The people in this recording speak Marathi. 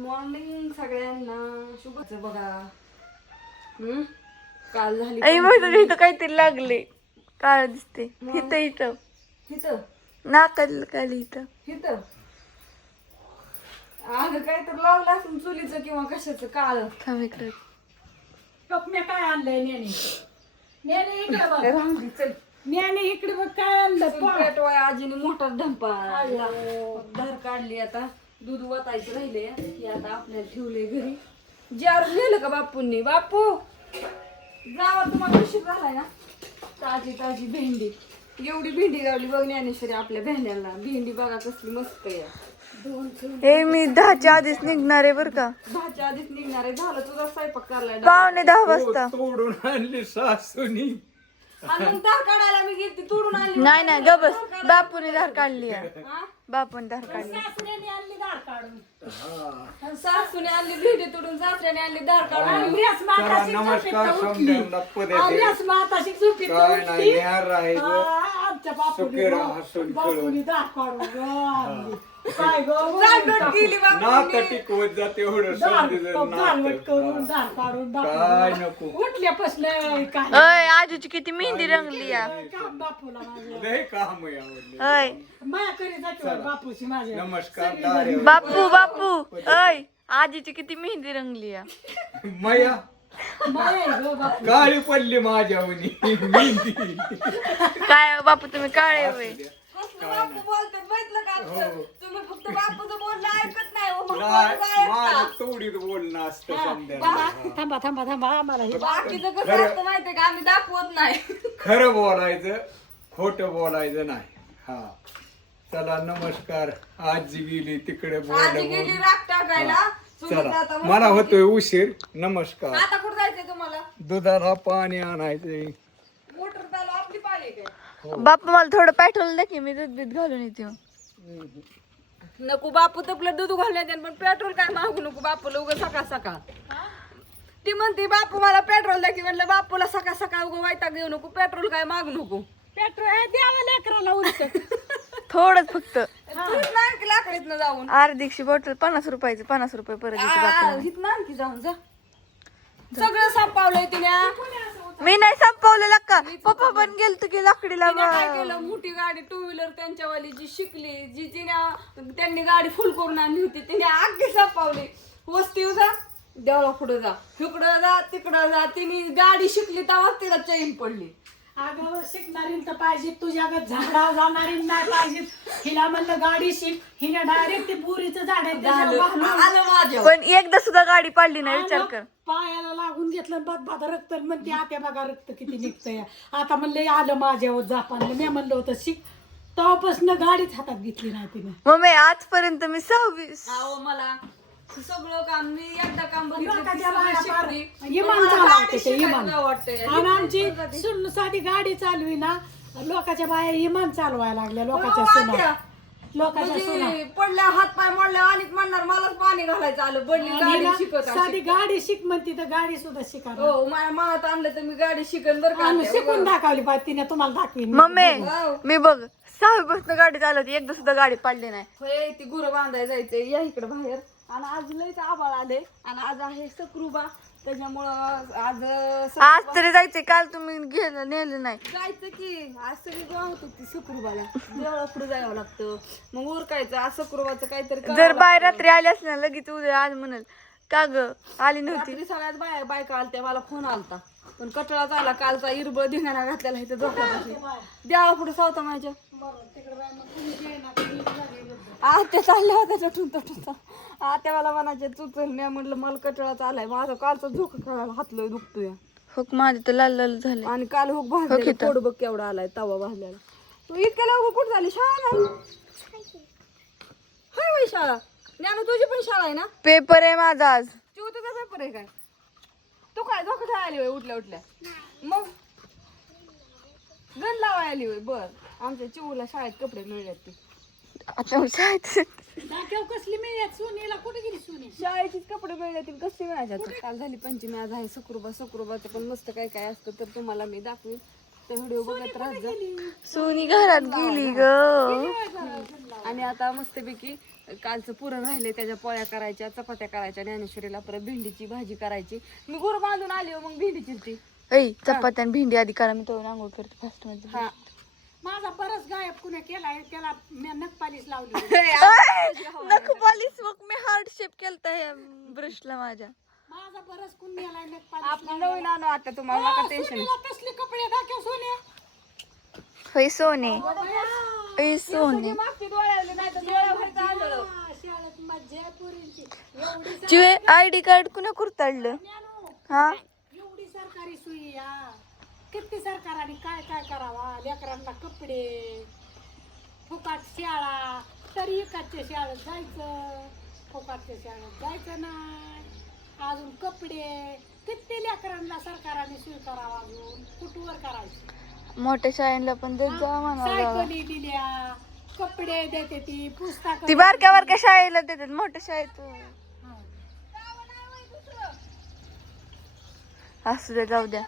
मॉर्निंग सगळ्यांना शुभच बघा. काल झाली आई बघ इथं काहीतरी लागले काळ दिसते इथं इथं हिथं नाकाल खाली इथं हिथं अगं काय तर लावलं असून चुलीचं किंवा कशाचं काळ. थांब इकडे टोपण्या काय आणलंय नेने नेने इकडे बघ राहून चल नेने इकडे बघ काय आणलं पेटवाय आजीने मोठा ढंपा धार काढली. आता दूध वतायचं राहिले हे आता आपल्याला ठेवले घरी. जार नेलं का बापूंनी? बापू जावा तुम्हाला नशीब झालाय ना. ताजी ताजी भेंडी एवढी भेंडी लावली बघ ज्ञानेश्वरी आपल्या भेंड्याला. भेंडी बघा कसली मस्त आहे. हे मी 10च्या आधीच निघणार आहे बरं का. 10च्या आधीच निघणार आहे. झालं तुझा स्वयंपाक करायला 9:45 वाजता. तोडून आणली सासूनी. आणि मग धार काढायला मी गेली तोडून आणली. नाही नाही गबस बापूने धार काढली आहे. हा? बापूने धार काढली. सासऱ्याने आणली दार काढून आणि सासूने आणली भेंडी तोडून सासऱ्याने आणली धार काढून. रेस माताशी नमस्कार झोपेत उठली समजायला पद्धती. रेस माताशी झोपेत काय नाही उठली न्यार राहायचं. आमच्या सुखी राहा, हसून बापूनी दार काढून ग आणली. काय ग जागरण केली नातं बापूंनी. टिकवत जाते एवढं दार समजून घालवट करून दार काढून काय नको. उठल्यापासून काय अय आजूची किती मेहंदी रंगली या. काम बापूला माझ्या लय काम आहे आवडले. अय माया करी जाते बापूशी माझ्या नमस्कार दारे. बापू बापू अय आजीची किती मेहंदी रंगली या. मया माया आहे ग बापू काळी पडली माझ्यावनी मेहंदी. काय बापू तुम्ही काळे होय. कसलं बापू बोलतात बघितलं का आमचं? तुम्ही फक्त बापूचं बोलणं ऐकत नाही हो. मग नाही, बोलणं ऐकता. माझं तोडीत बोलणं असतं समजायला. थांबा थांबा थांबा आम्हाला हे बाकीचं कसं असतं माहितीये का आम्ही दाखवत नाही. खरं बोलायचं खोटं बोलायचं नाही. हा चला नमस्कार. आजी गेली तिकडे आजी गेली बोल. राग टाकायला. सुनीता चला आता मला होतोय उशीर. नमस्कार. आता कुठं जायचंय तुम्हाला? दुधाला पाणी आणायचंय. मोटर चालू आपली पाळी आहे काय? बापू मला थोडं पेट्रोल दे की मी दूध बीत घालून येते. नको बापू तपलं दूध घालण्यात येईल, पण पेट्रोल काय मागू नको बापूला उगा सकाळ सकाळ. ती म्हणते बापू मला पेट्रोल द्या की. म्हणलं बापूला सकाळ सकाळ उगा वैताग घेऊ नको. पेट्रोल काय मागू नको. पेट्रोल द्यावा लेकराला उलट थोडंच फक्त तूच ना आणखी लाकडीतनं जाऊन अर्धीची बॉटल 50 रुपयाची 50 रुपये परत देते बापूला. हिथनं आणखी जाऊन जा. सगळं संपावलंय तिने. मी नाही संपवलेला का. पप्पा पण गेलतो की लाकडीला. तिने काय केलं, मोठी गाडी टू व्हीलर त्यांच्यावाली जी शिकली जी त्यांनी गाडी फुल करून आणली होती तिने अगदी संपावली. वस्ती जा देवळा पुढे जा इकडं जा तिकडं जा. तिने गाडी शिकली तेव्हाच तिला चैन पडली. अगं शिकणारी तर पाहिजे तुझ्याकडे झाडावर जाणारी नाही पाहिजे. हिला म्हणलं गाडी शिक हिने डायरेक्ट ते पुरीचं झाड आहे त्याच्यावर घालून आलं माझ्या पण एकदा सुद्धा गाडी पाडली नाही विचार कर. पायाला लागून घेतलं बाद रक्त म्हणते आत्या बघा रक्त किती निघतंय. आता म्हणलं आलं माझ्यावर जापानला. मी म्हणलं होतं शिक तेव्हापासून गाडीच हातात घेतली नाही तिने. मम्मी आजपर्यंत मी 26 अहो मला सगळं काम मी एकदा काम बघितलं की लोकांच्या सगळं बाया फार शिकली. इमान मला चालवते गाडी ते, शिकायला इमान. काय वाटतंय. आणि आमची सुन साधी गाडी चालवी ना लोकांच्या बाया इमान चालवायला लागल्या. लोकांच्या सुना वाट्या. लोकांच्या सुना म्हणजे पडल्या हात पाय मोडल्या आणि म्हणणार मलाच पाणी घालायचं आलं. बडली आणि गाडी हिला शिकत साधी गाडी शिक म्हणती तर गाडी सुद्धा शिका. हो माझ्या मनात आणलं तर मी गाडी शिकन बरं का. आम्ही शिकून दाखवली पाहिजे तिने तुम्हाला दाखवीन. Mummy wow. मी बघ 6वी पासून गाडी चालवते एकदा सुद्धा गाडी पाडली नाही. होय ती गुरं बांधायला जायचंय या इकडे बाहेर. आणि आज लयच आभाळ आले आणि आज आहे सक्रुबा त्याच्यामुळं आज आज तरी जायचंय. काल तुम्ही नेलं नाही. जायचं की आज सगळी गोळा होत होती शुक्रवारला. देवळा पुढे जावं लागतं मग उरकायचं. आज शुक्रवारचं काहीतरी करावं जर बाय लागतं. रात्री आल्यास ना लगेच उद्या आज म्हणाल का ग आली नव्हती. रात्री सगळ्यात बायका आलत्या. मला फोन आलता पण कटळा झाला कालचा. इरबळ धिंगाणा घातलेला इथं झोपण्यापाशी देवळा पुढे सावता माझ्या आत्या चालल्या होत्या चटून तटून. आत्या मला म्हणायचे तू चल. मी म्हणलं मला कटळा चालाय. माझा कालचा झोका खेळायला हातलोय दुखतोय. हो माझे तर लाल लाल झाले. आणि काल हुक भाजलेला पोट बघ केवढा आलाय तवा भाजलेला. तू इतक्या लवकर कुठं झाली शाळा नाही? हाय वय शाळा. ज्ञानू तुझी पण शाळा आहे ना? पेपर आहे माझा आज. चिव तुझा पेपर आहे काय? तू काय झोका खेळायला आली वय उठल्या उठल्या? मग गण लावायला आली वय. बर आमच्या चिवला शाळेत कपडे मिळले ते आता शाळेत दाखव कसली मिळत सोनीला कुठे गेली सोनी. शाळेचीच कपडे मिळले ते कसले मिळायचे. काल झाली पंचमी आज आहे शुक्रवारचं पण मस्त काय काय असतं तर तुम्हाला मी दाखवीन. तर व्हिडिओ बघत राहत जा. सोनी घरात गेली ग. आणि आता मस्तपैकी कालचं पुरण राहिले त्याच्या पोळ्या करायच्या, चपात्या करायच्या, ज्ञानेश्वरीला परत भेंडीची भाजी करायची. मी गुर बांधून आली हो, मग भेंडी चिरती. ऐ चपात्या आणि भेंडी आधी करा, मी तो आंघोळ करते फास्ट मध्ये. हा माझा बरंच गायब कुणी केलाय, त्याला मी नखपालीच लावली. नको पॉलिश मग मी हार्ट शेप केलता या ब्रशला माझ्या. माझा बरंच कुणी नेलाय आपलं नवीन आणू आता, तुम्हाला नका टेन्शन. नखपालीस. तसले कपडे दाखव सोन्या. होय सोने, ऐ सोने. मागची डोळ्यावली नाही तर डोळ्यावरचं आंधळं. शाळेत मज्जा आहे पोरींची. एवढी चिवे आयडी कार्ड कुणा कुरताडलं? हा एवढी सरकारी सुई या. किती सरकारने काय काय करावा, लेकरांना कपडे, फुकाट शाळा, तरी एकाच्या शाळेत जायचं, फुकाटच्या शाळेत जायचं नाही, अजून कपडे, किती लेकरांना सरकारने सुई करावा, अजून कुठवर करायचं. मोठ्या शाळेला पण देत जा म्हणा. सायकली दिल्या, कपडे देते ती, पुस्तक. ती बारक्या बारक्या शाळेला देतात, मोठ्या शाळेत असू दे, जाऊ द्या.